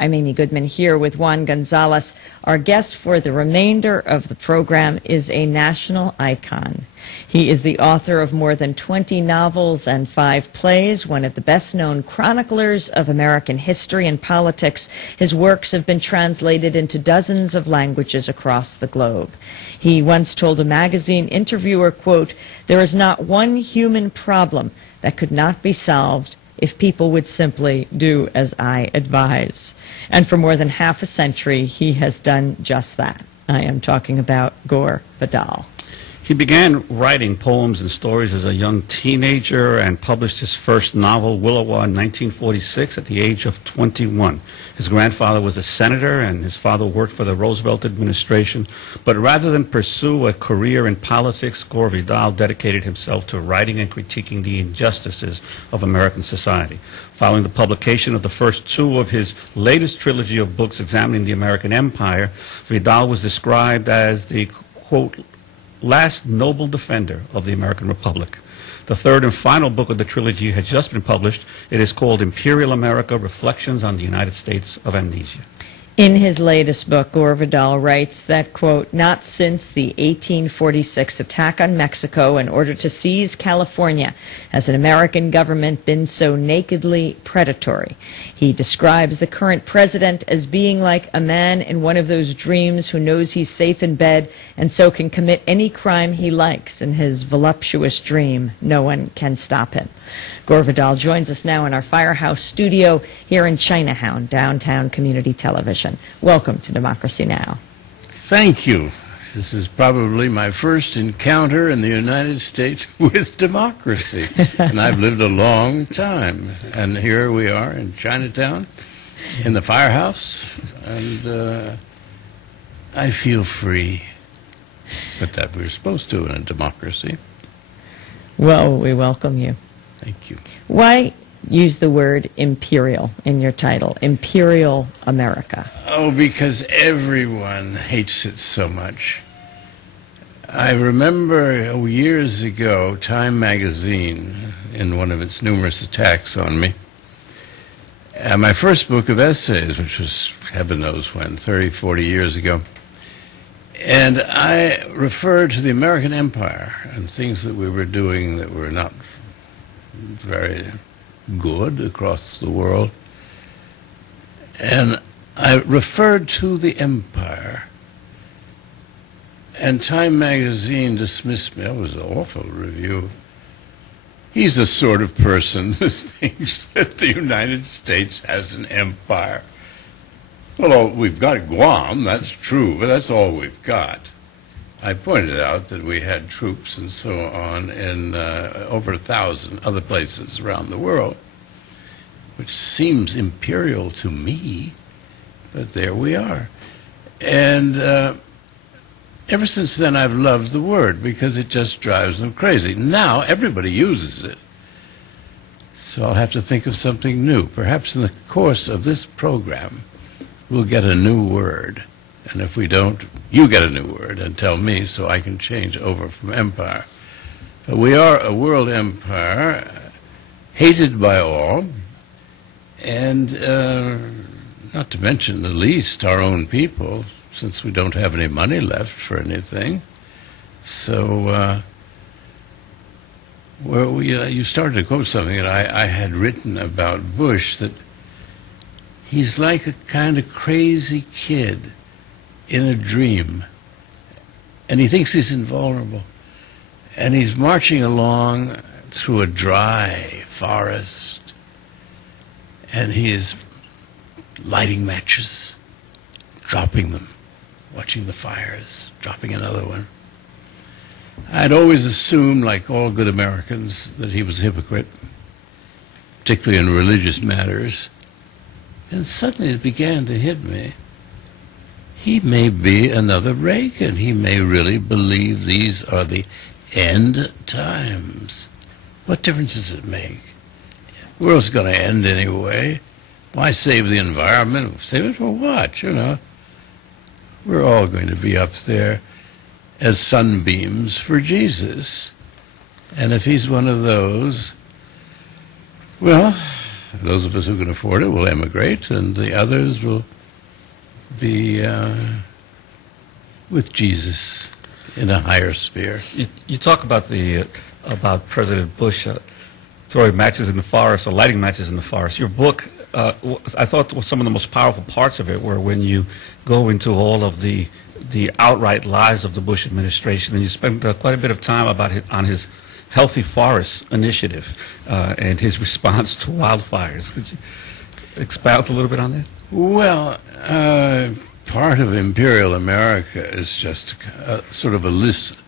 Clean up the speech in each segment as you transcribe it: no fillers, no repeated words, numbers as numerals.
I'm Amy Goodman here with Juan Gonzalez. Our guest for the remainder of the program is a national icon. He is the author of more than 20 novels and 5 plays, one of the best-known chroniclers of American history and politics. His works have been translated into dozens of languages across the globe. He once told a magazine interviewer, quote, "There is not one human problem that could not be solved if people would simply do as I advise." And for more than half a century, he has done just that. I am talking about Gore Vidal. He began writing poems and stories as a young teenager and published his first novel, Willowa, in 1946 at the age of 21. His grandfather was a senator and his father worked for the Roosevelt administration. But rather than pursue a career in politics, Gore Vidal dedicated himself to writing and critiquing the injustices of American society. Following the publication of the first 2 of his latest trilogy of books examining the American empire, Vidal was described as the, quote, last noble defender of the American Republic. The third and final book of the trilogy has just been published. It is called Imperial America, Reflections on the United States of Amnesia. In his latest book, Gore Vidal writes that, quote, "Not since the 1846 attack on Mexico in order to seize California has an American government been so nakedly predatory." He describes the current president as being like a man in one of those dreams who knows he's safe in bed and so can commit any crime he likes. In his voluptuous dream, no one can stop him. Gore Vidal joins us now in our Firehouse studio here in Chinatown, downtown community television. Welcome to Democracy Now! Thank you. This is probably my first encounter in the United States with democracy. And I've lived a long time. And here we are in Chinatown, in the Firehouse, and I feel free. But that we're supposed to in a democracy. Well, we welcome you. Thank you. Why use the word imperial in your title, Imperial America? Oh, because everyone hates it so much. I remember years ago, Time magazine, in one of its numerous attacks on me, my first book of essays, which was heaven knows when, 30, 40 years ago, and I referred to the American empire and things that we were doing that were not very good across the world. And I referred to the empire. And Time magazine dismissed me. It was an awful review. He's the sort of person who thinks that the United States has an empire. Well, we've got Guam, that's true, but that's all we've got. I pointed out that we had troops and so on in over 1,000 other places around the world, which seems imperial to me, but there we are. And ever since then I've loved the word because it just drives them crazy. Now everybody uses it. So I'll have to think of something new. Perhaps in the course of this program we'll get a new word. And if we don't, you get a new word and tell me so I can change over from empire. But we are a world empire, hated by all, and not to mention the least our own people, since we don't have any money left for anything. So you started to quote something that I had written about Bush, that he's like a kind of crazy kid in a dream, and he thinks he's invulnerable, and he's marching along through a dry forest, and he is lighting matches, dropping them, watching the fires, dropping another one. I'd always assumed, like all good Americans, that he was a hypocrite, particularly in religious matters, and suddenly it began to hit me. He may be another Reagan. He may really believe these are the end times. What difference does it make? The world's going to end anyway. Why save the environment? Save it for what, you know? We're all going to be up there as sunbeams for Jesus. And if he's one of those, well, Those of us who can afford it will emigrate, and the others will be with Jesus in a higher sphere. You talk about about President Bush throwing matches in the forest or lighting matches in the forest. Your book, I thought some of the most powerful parts of it were when you go into all of the outright lies of the Bush administration, and you spend quite a bit of time on his Healthy Forests initiative and his response to wildfires. Could you expound a little bit on that? Well, part of Imperial America is just sort of a list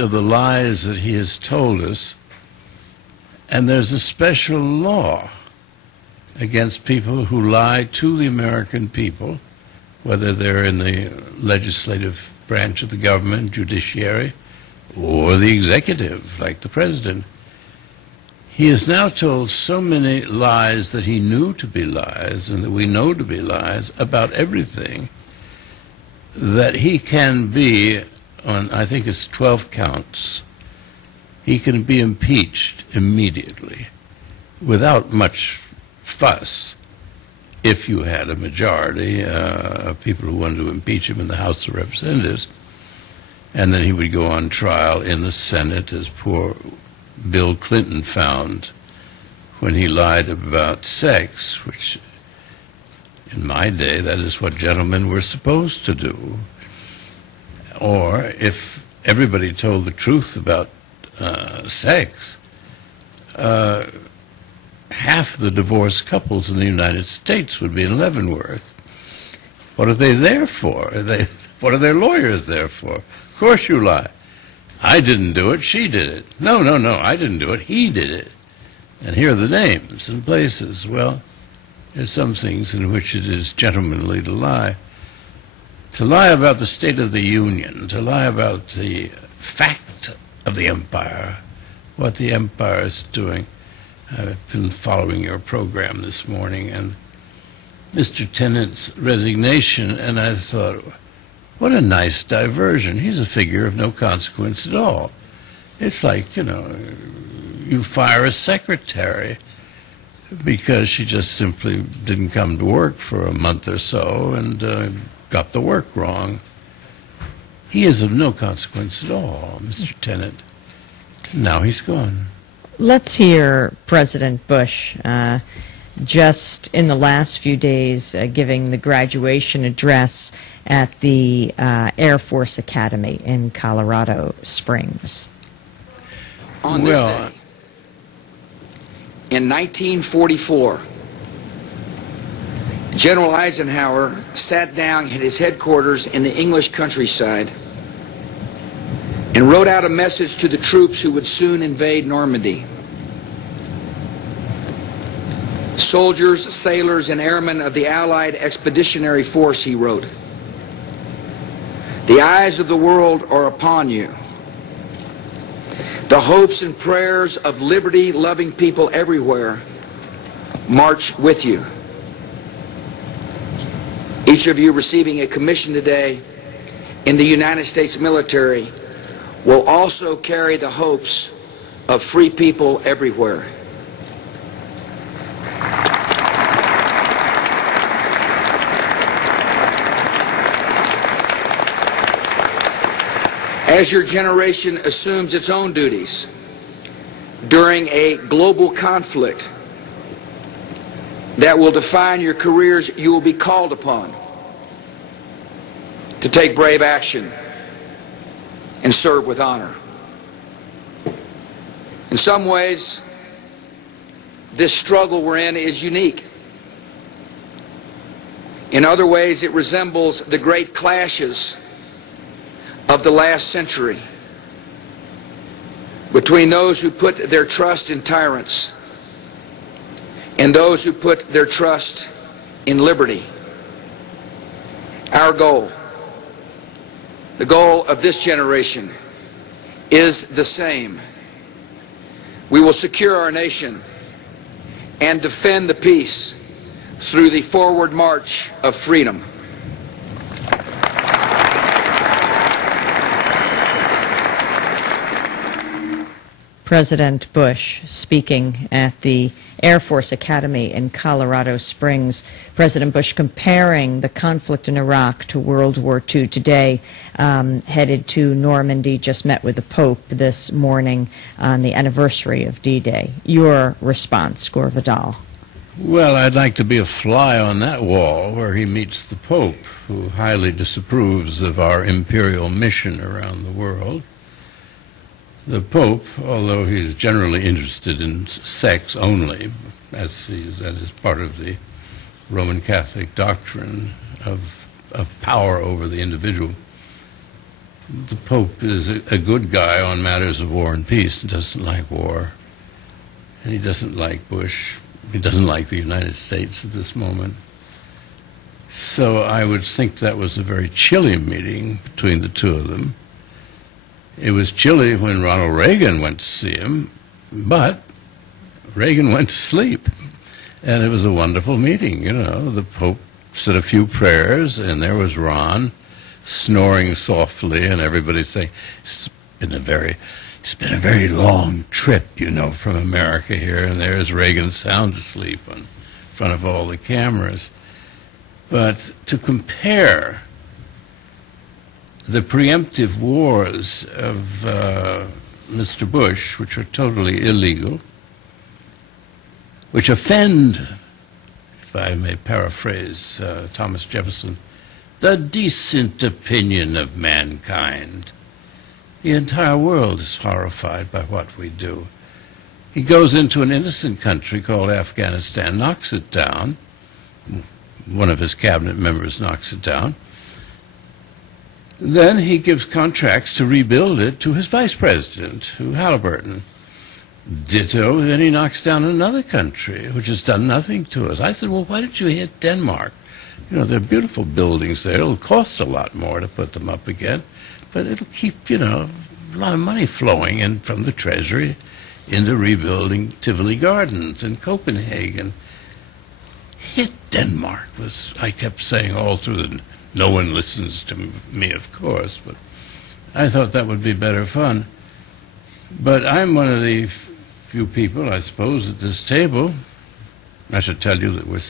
of the lies that he has told us, and there's a special law against people who lie to the American people, whether they're in the legislative branch of the government, judiciary, or the executive, like the president. He has now told so many lies that he knew to be lies and that we know to be lies about everything that he can be, on I think it's 12 counts, he can be impeached immediately without much fuss if you had a majority of people who wanted to impeach him in the House of Representatives. And then he would go on trial in the Senate, as poor Bill Clinton found when he lied about sex, which in my day, that is what gentlemen were supposed to do. Or if everybody told the truth about sex, half the divorced couples in the United States would be in Leavenworth. What are they there for? What are their lawyers there for? Of course you lie. I didn't do it, she did it. No, I didn't do it, he did it. And here are the names and places. Well, there's some things in which it is gentlemanly to lie. To lie about the State of the Union, to lie about the fact of the empire, what the empire is doing. I've been following your program this morning, and Mr. Tennant's resignation, and I thought, what a nice diversion. He's a figure of no consequence at all. It's like, you fire a secretary because she just simply didn't come to work for a month or so and got the work wrong. He is of no consequence at all, Mr. Tennant. Now he's gone. Let's hear President Bush just in the last few days giving the graduation address at the Air Force Academy in Colorado Springs. On this day, in 1944, General Eisenhower sat down at his headquarters in the English countryside and wrote out a message to the troops who would soon invade Normandy. Soldiers, sailors, and airmen of the Allied Expeditionary Force, he wrote, the eyes of the world are upon you. The hopes and prayers of liberty-loving people everywhere march with you. Each of you receiving a commission today in the United States military will also carry the hopes of free people everywhere. As your generation assumes its own duties during a global conflict that will define your careers, you will be called upon to take brave action and serve with honor. In some ways, this struggle we're in is unique. In other ways, it resembles the great clashes of the last century between those who put their trust in tyrants and those who put their trust in liberty. Our goal, the goal of this generation, is the same. We will secure our nation and defend the peace through the forward march of freedom. President Bush speaking at the Air Force Academy in Colorado Springs. President Bush comparing the conflict in Iraq to World War II today, headed to Normandy, just met with the Pope this morning on the anniversary of D-Day. Your response, Gore Vidal? Well, I'd like to be a fly on that wall where he meets the Pope, who highly disapproves of our imperial mission around the world. The Pope, although he's generally interested in sex only, that is part of the Roman Catholic doctrine of power over the individual, the Pope is a good guy on matters of war and peace. He doesn't like war, and he doesn't like Bush. He doesn't like the United States at this moment. So I would think that was a very chilly meeting between the two of them. It was chilly when Ronald Reagan went to see him, but Reagan went to sleep. And it was a wonderful meeting, you know. The Pope said a few prayers, and there was Ron snoring softly, and everybody saying, it's been a very long trip, you know, from America here, and there's Reagan sound asleep in front of all the cameras. But to compare the preemptive wars of Mr. Bush, which are totally illegal, which offend, if I may paraphrase Thomas Jefferson, the decent opinion of mankind. The entire world is horrified by what we do. He goes into an innocent country called Afghanistan, knocks it down. One of his cabinet members knocks it down. Then he gives contracts to rebuild it to his vice president, Halliburton. Ditto, then he knocks down another country, which has done nothing to us. I said, well, why didn't you hit Denmark? You know, they're beautiful buildings there. It'll cost a lot more to put them up again, but it'll keep, you know, a lot of money flowing in from the Treasury into rebuilding Tivoli Gardens in Copenhagen. Hit Denmark, was I kept saying all through the... No one listens to me, of course, but I thought that would be better fun. But I'm one of the few people, I suppose, at this table. I should tell you that we're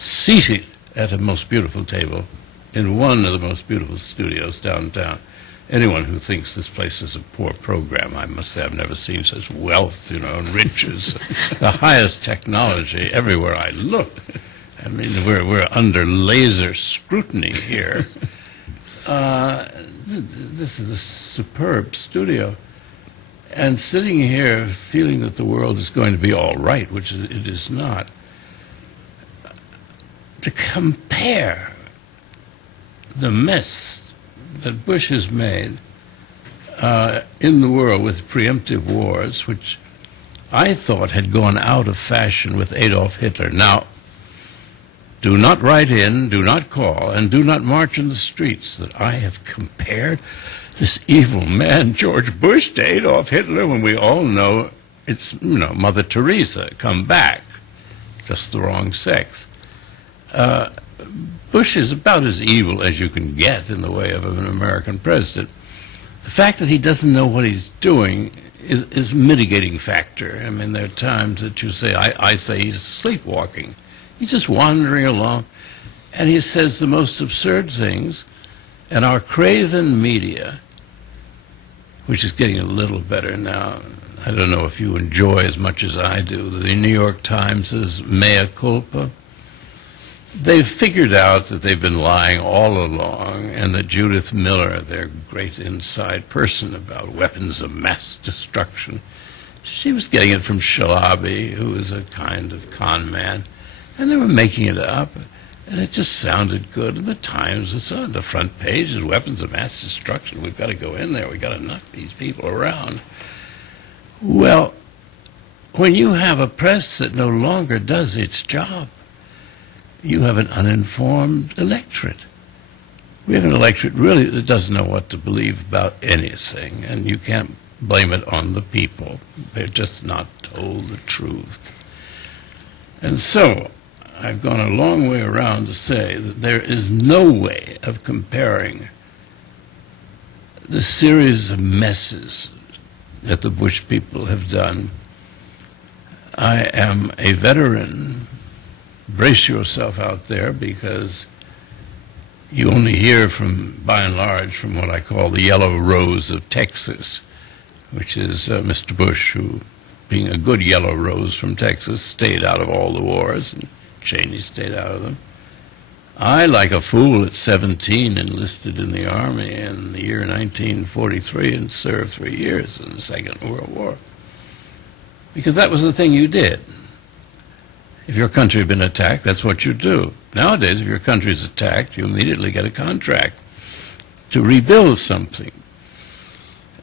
seated at a most beautiful table in one of the most beautiful studios downtown. Anyone who thinks this place is a poor program, I must say, I've never seen such wealth, you know, and riches, the highest technology everywhere I look. I mean, we're under laser scrutiny here. This is a superb studio. And sitting here feeling that the world is going to be all right, which it is not, to compare the mess that Bush has made in the world with preemptive wars, which I thought had gone out of fashion with Adolf Hitler. Now, do not write in, do not call, and do not march in the streets that I have compared this evil man, George Bush, to Adolf Hitler, when we all know it's, you know, Mother Teresa, come back, just the wrong sex. Bush is about as evil as you can get in the way of an American president. The fact that he doesn't know what he's doing is a mitigating factor. I mean, there are times that you say, I say he's sleepwalking. He's just wandering along, and he says the most absurd things, and our craven media, which is getting a little better now, I don't know if you enjoy as much as I do, the New York Times is mea culpa. They've figured out that they've been lying all along, and that Judith Miller, their great inside person about weapons of mass destruction, she was getting it from Shalabi, who is a kind of con man. And they were making it up, and it just sounded good. And the Times, it's on the front page, is weapons of mass destruction. We've got to go in there. We've got to knock these people around. Well, when you have a press that no longer does its job, you have an uninformed electorate. We have an electorate really that doesn't know what to believe about anything, and you can't blame it on the people. They're just not told the truth. And so, I've gone a long way around to say that there is no way of comparing the series of messes that the Bush people have done I am a veteran. Brace yourself out there, because you only hear from, by and large, from what I call the yellow rose of Texas, which is Mr. Bush, who, being a good yellow rose from Texas, stayed out of all the wars, and Cheney stayed out of them. I, like a fool at 17, enlisted in the Army in the year 1943 and served 3 years in the Second World War. Because that was the thing you did. If your country had been attacked, that's what you do. Nowadays, if your country is attacked, you immediately get a contract to rebuild something.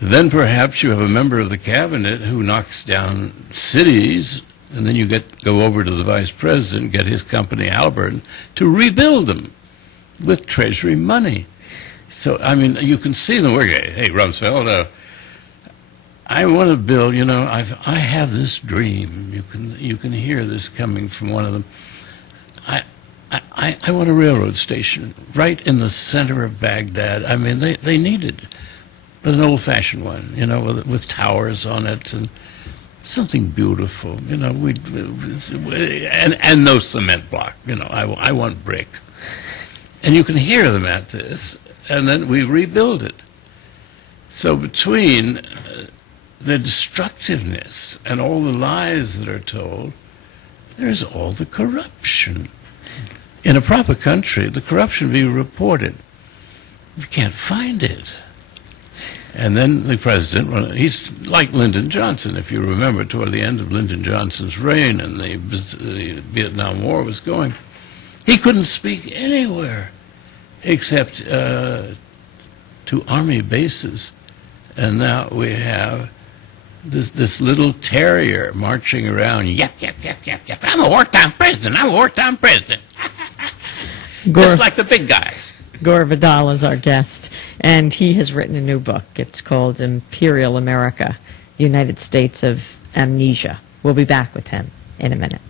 Then perhaps you have a member of the cabinet who knocks down cities, and then you go over to the vice president, get his company, Halliburton, to rebuild them with Treasury money. So, I mean, you can see them working. Hey, Rumsfeld, I want to build, you know, I have this dream. You can hear this coming from one of them. I want a railroad station right in the center of Baghdad. I mean, they need it, but an old-fashioned one, you know, with towers on it and something beautiful, you know. And no cement block, you know. I want brick. And you can hear them at this, and then we rebuild it. So between the destructiveness and all the lies that are told, there's all the corruption. In a proper country, the corruption be reported. You can't find it. And then the president, well, he's like Lyndon Johnson. If you remember, toward the end of Lyndon Johnson's reign and the Vietnam War was going, he couldn't speak anywhere except to army bases. And now we have this little terrier marching around, yap, yap, yap, yap, yap. I'm a wartime president. I'm a wartime president. Just like the big guys. Gore Vidal is our guest, and he has written a new book. It's called Imperial America, United States of Amnesia. We'll be back with him in a minute.